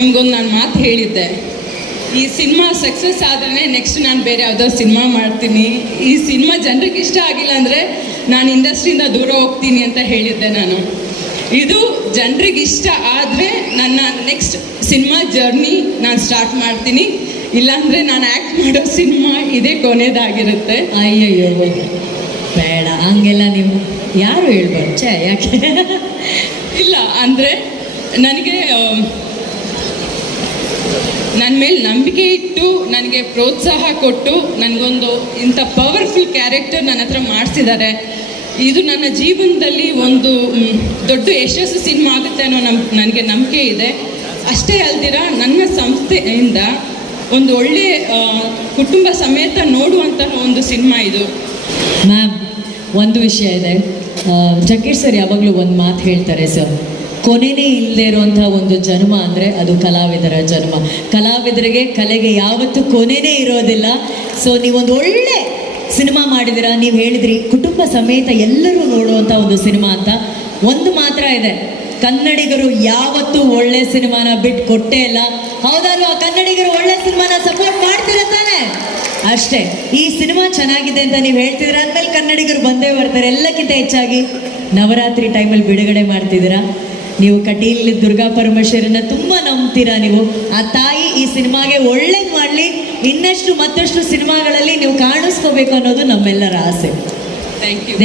ನಿಮ್ಗೊಂದು ನಾನು ಮಾತು ಹೇಳಿದ್ದೆ. ಈ ಸಿನಿಮಾ ಸಕ್ಸಸ್ ಆದ್ರೆ ನೆಕ್ಸ್ಟ್ ನಾನು ಬೇರೆ ಯಾವುದೋ ಸಿನಿಮಾ ಮಾಡ್ತೀನಿ. ಈ ಸಿನಿಮಾ ಜನರಿಗೆ ಇಷ್ಟ ಆಗಿಲ್ಲ ಅಂದರೆ ನಾನು ಇಂಡಸ್ಟ್ರಿಯಿಂದ ದೂರ ಹೋಗ್ತೀನಿ ಅಂತ ಹೇಳಿದ್ದೆ ನಾನು. ಇದು ಜನರಿಗೆ ಇಷ್ಟ ಆದರೆ ನನ್ನ ನೆಕ್ಸ್ಟ್ ಸಿನಿಮಾ ಜರ್ನಿ ನಾನು ಸ್ಟಾರ್ಟ್ ಮಾಡ್ತೀನಿ. ಇಲ್ಲಾಂದರೆ ನಾನು ಆ್ಯಕ್ಟ್ ಮಾಡೋ ಸಿನಿಮಾ ಇದೇ ಕೊನೆಯದಾಗಿರುತ್ತೆ ಅಯ್ಯಯ್ಯೋ ಬೇಡ ಹಂಗೆಲ್ಲ ನೀವು ಯಾರು ಹೇಳ್ಬಾರ್ದು? ಛೇ ಯಾಕೆ? ಇಲ್ಲ ಅಂದರೆ ನನಗೆ ನನ್ನ ಮೇಲೆ ನಂಬಿಕೆ ಇಟ್ಟು ನನಗೆ ಪ್ರೋತ್ಸಾಹ ಕೊಟ್ಟು ನನಗೊಂದು ಇಂಥ ಪವರ್ಫುಲ್ ಕ್ಯಾರೆಕ್ಟರ್ ನನ್ನ ಹತ್ರ ಮಾಡಿಸಿದ್ದಾರೆ ಇದು ನನ್ನ ಜೀವನದಲ್ಲಿ ಒಂದು ದೊಡ್ಡ ಯಶಸ್ಸು ಸಿನಿಮಾ ಆಗುತ್ತೆ ಅನ್ನೋ ನಮ್, ನನಗೆ ನಂಬಿಕೆ ಇದೆ. ಅಷ್ಟೇ ಅಲ್ದಿರ, ನನ್ನ ಸಂಸ್ಥೆಯಿಂದ ಒಂದು ಒಳ್ಳೆ ಕುಟುಂಬ ಸಮೇತ ನೋಡುವಂತಹ ಒಂದು ಸಿನಿಮಾ ಇದು. ಮ್ಯಾಮ್, ಒಂದು ವಿಷಯ ಇದೆ. ಜಕೀರ್ ಸರ್ ಯಾವಾಗಲೂ ಒಂದು ಮಾತು ಹೇಳ್ತಾರೆ, ಸರ್. ಕೊನೆನೇ ಇಲ್ಲದೆ ಇರುವಂತಹ ಒಂದು ಜನ್ಮ ಅಂದರೆ ಅದು ಕಲಾವಿದರ ಜನ್ಮ. ಕಲಾವಿದರಿಗೆ ಕಲೆಗೆ ಯಾವತ್ತೂ ಕೊನೆನೇ ಇರೋದಿಲ್ಲ. ಸೊ ನೀವೊಂದು ಒಳ್ಳೆ ಸಿನಿಮಾ ಮಾಡಿದಿರ, ನೀವು ಹೇಳಿದ್ರಿ, ಕುಟುಂಬ ಸಮೇತ ಎಲ್ಲರೂ ನೋಡುವಂಥ ಒಂದು ಸಿನಿಮಾ ಅಂತ. ಒಂದು ಮಾತ್ರ ಇದೆ. ಕನ್ನಡಿಗರು ಯಾವತ್ತೂ ಒಳ್ಳೆ ಸಿನಿಮಾನ ಬಿಟ್ಟು ಕೊಟ್ಟೇ ಇಲ್ಲ ಹೌದಲ್ವಾ ಕನ್ನಡಿಗರು ಒಳ್ಳೆ ಸಿನಿಮಾನ ಸಪೋರ್ಟ್ ಮಾಡ್ತಿರತ್ತಾನೆ ತಾನೆ? ಅಷ್ಟೇ. ಈ ಸಿನಿಮಾ ಚೆನ್ನಾಗಿದೆ ಅಂತ ನೀವು ಹೇಳ್ತಿದ್ರ, ಅಂದಮೇಲೆ ಕನ್ನಡಿಗರು ಬಂದೇ ಬರ್ತಾರೆ. ಎಲ್ಲಕ್ಕಿಂತ ಹೆಚ್ಚಾಗಿ ನವರಾತ್ರಿ ಟೈಮಲ್ಲಿ ಬಿಡುಗಡೆ ಮಾಡ್ತಿದ್ದೀರಾ ನೀವು ಕಟೀಲ್ ದುರ್ಗಾ ಪರಮೇಶ್ವರನ್ನ ತುಂಬಾ ನಂಬ್ತೀರಾ ನೀವು? ಆ ತಾಯಿ ಈ ಸಿನಿಮಾಗೆ ಒಳ್ಳೇದು ಮಾಡಲಿ ಇನ್ನಷ್ಟು ಮತ್ತಷ್ಟು ಸಿನಿಮಾಗಳಲ್ಲಿ ನೀವು ಕಾಣಿಸ್ಕೋಬೇಕು ಅನ್ನೋದು ನಮ್ಮೆಲ್ಲರ ಆಸೆ. Thank you